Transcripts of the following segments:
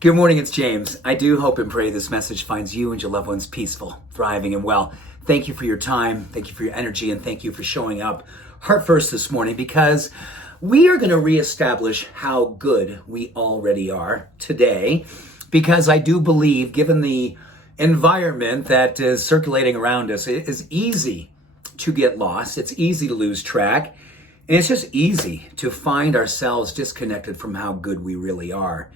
Good morning, it's James. I do hope and pray this message finds you and your loved ones peaceful, thriving, and well. Thank you for your time, thank you for your energy, and thank you for showing up heart first this morning, because we are going to reestablish how good we already are today, because I do believe, given the environment that is circulating around us, it is easy to get lost, it's easy to lose track, and it's just easy to find ourselves disconnected from how good we really are.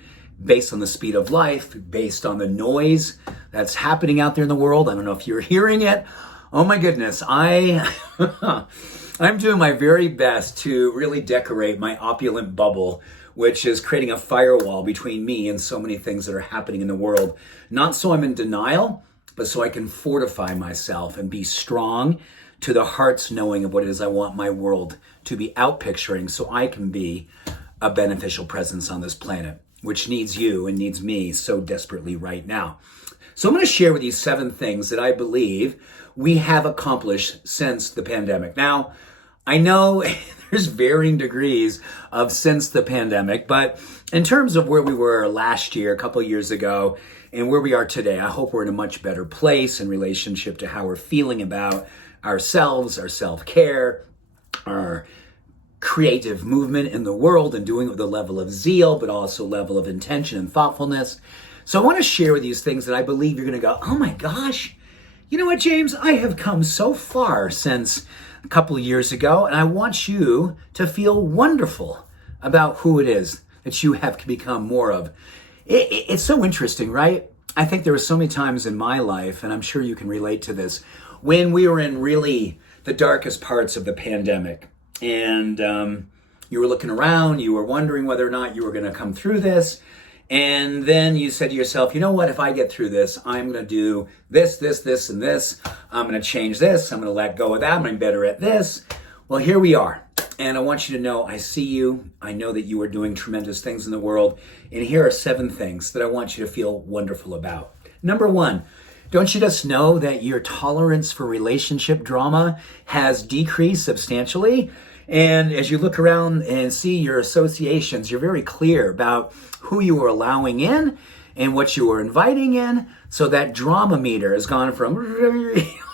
Based on the speed of life, based on the noise that's happening out there in the world. I don't know if you're hearing it. Oh my goodness, I'm doing my very best to really decorate my opulent bubble, which is creating a firewall between me and so many things that are happening in the world. Not so I'm in denial, but so I can fortify myself and be strong to the heart's knowing of what it is I want my world to be outpicturing, so I can be a beneficial presence on this planet, which needs you and needs me so desperately right now. So I'm going to share with you 7 things that I believe we have accomplished since the pandemic. Now, I know there's varying degrees of since the pandemic, but in terms of where we were last year, a couple of years ago, and where we are today, I hope we're in a much better place in relationship to how we're feeling about ourselves, our self-care, our creative movement in the world, and doing it with a level of zeal, but also level of intention and thoughtfulness. So I want to share with you things that I believe you're going to go, oh my gosh, you know what, James? I have come so far since a couple of years ago, and I want you to feel wonderful about who it is that you have become more of. It's so interesting, right? I think there were so many times in my life, and I'm sure you can relate to this, when we were in really the darkest parts of the pandemic. And you were looking around, you were wondering whether or not you were going to come through this. And then you said to yourself, you know what, if I get through this, I'm going to do this, and this. I'm going to change this. I'm going to let go of that. I'm going to be better at this. Well, here we are. And I want you to know, I see you. I know that you are doing tremendous things in the world. And here are 7 things that I want you to feel wonderful about. Number 1, don't you just know that your tolerance for relationship drama has decreased substantially? And as you look around and see your associations, you're very clear about who you are allowing in and what you are inviting in. So that drama meter has gone from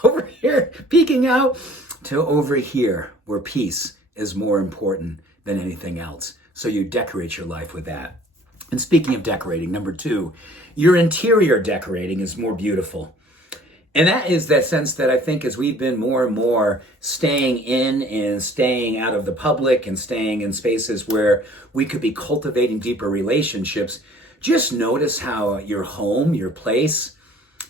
over here, peaking out, to over here, where peace is more important than anything else. So you decorate your life with that. And speaking of decorating, number 2, your interior decorating is more beautiful. And that is that sense that I think as we've been more and more staying in and staying out of the public and staying in spaces where we could be cultivating deeper relationships, just notice how your home, your place,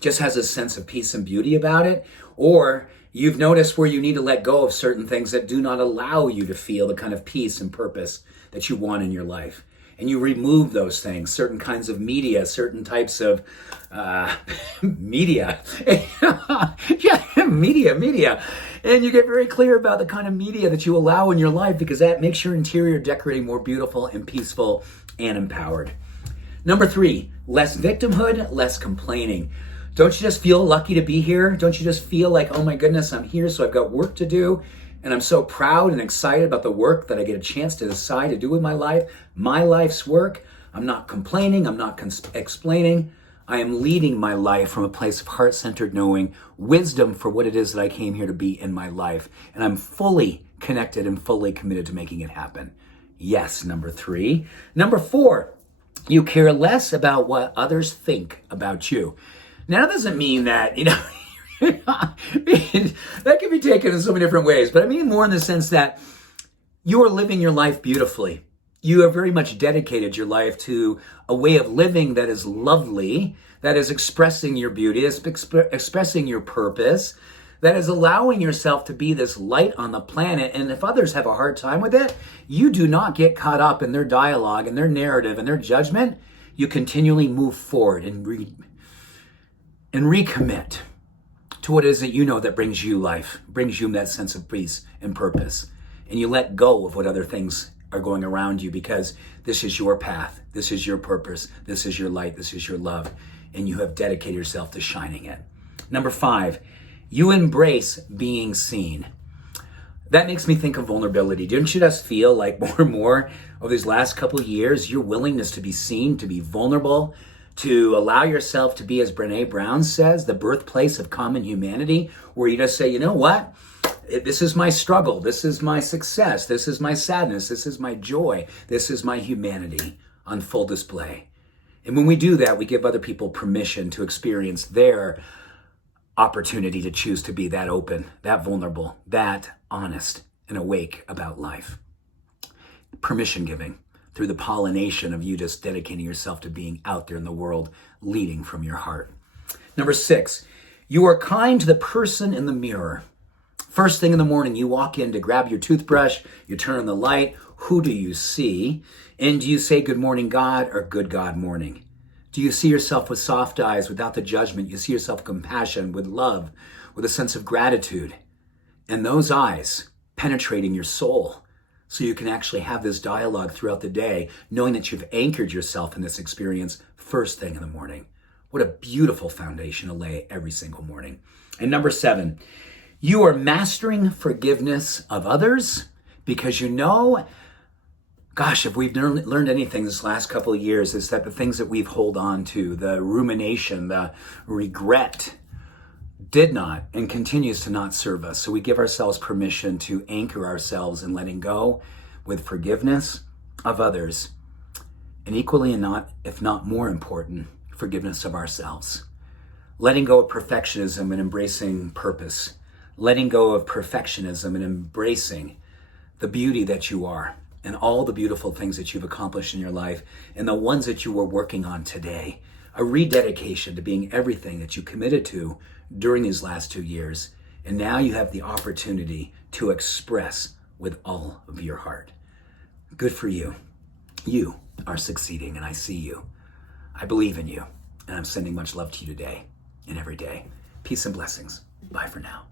just has a sense of peace and beauty about it. Or you've noticed where you need to let go of certain things that do not allow you to feel the kind of peace and purpose that you want in your life. And you remove those things, certain kinds of media, certain types of media. Yeah, media. And you get very clear about the kind of media that you allow in your life, because that makes your interior decorating more beautiful and peaceful and empowered. Number 3, less victimhood, less complaining. Don't you just feel lucky to be here? Don't you just feel like, oh my goodness, I'm here, so I've got work to do. And I'm so proud and excited about the work that I get a chance to decide to do with my life, my life's work. I'm not complaining. I'm not explaining. I am leading my life from a place of heart-centered knowing, wisdom for what it is that I came here to be in my life. And I'm fully connected and fully committed to making it happen. Yes, number 3. Number 4, you care less about what others think about you. Now, that doesn't mean that, that can be taken in so many different ways, but I mean more in the sense that you are living your life beautifully. You have very much dedicated your life to a way of living that is lovely, that is expressing your beauty, is expressing your purpose, that is allowing yourself to be this light on the planet. And if others have a hard time with it, you do not get caught up in their dialogue and their narrative and their judgment. You continually move forward and recommit to what it is that you know that brings you life, brings you that sense of peace and purpose. And you let go of what other things are going around you, because this is your path, this is your purpose, this is your light, this is your love, and you have dedicated yourself to shining it. Number 5, you embrace being seen. That makes me think of vulnerability. Didn't you just feel like more and more over these last couple of years, your willingness to be seen, to be vulnerable, to allow yourself to be, as Brene Brown says, the birthplace of common humanity, where you just say, you know what? This is my struggle. This is my success. This is my sadness. This is my joy. This is my humanity on full display. And when we do that, we give other people permission to experience their opportunity to choose to be that open, that vulnerable, that honest and awake about life. Permission giving through the pollination of you just dedicating yourself to being out there in the world, leading from your heart. Number 6, you are kind to the person in the mirror. First thing in the morning, you walk in to grab your toothbrush, you turn on the light. Who do you see? And do you say good morning, God, or good God morning? Do you see yourself with soft eyes, without the judgment? You see yourself with compassion, with love, with a sense of gratitude. And those eyes penetrating your soul so you can actually have this dialogue throughout the day, knowing that you've anchored yourself in this experience first thing in the morning. What a beautiful foundation to lay every single morning. And number 7, you are mastering forgiveness of others because you know, gosh, if we've learned anything this last couple of years, is that the things that we've held on to, the rumination, the regret, did not and continues to not serve us. So we give ourselves permission to anchor ourselves in letting go with forgiveness of others, and equally and not, if not more important, forgiveness of ourselves. Letting go of perfectionism and embracing purpose. Letting go of perfectionism and embracing the beauty that you are and all the beautiful things that you've accomplished in your life and the ones that you were working on today. A rededication to being everything that you committed to during these last 2 years. And now you have the opportunity to express with all of your heart. Good for you. You are succeeding, and I see you. I believe in you, and I'm sending much love to you today and every day. Peace and blessings. Bye for now.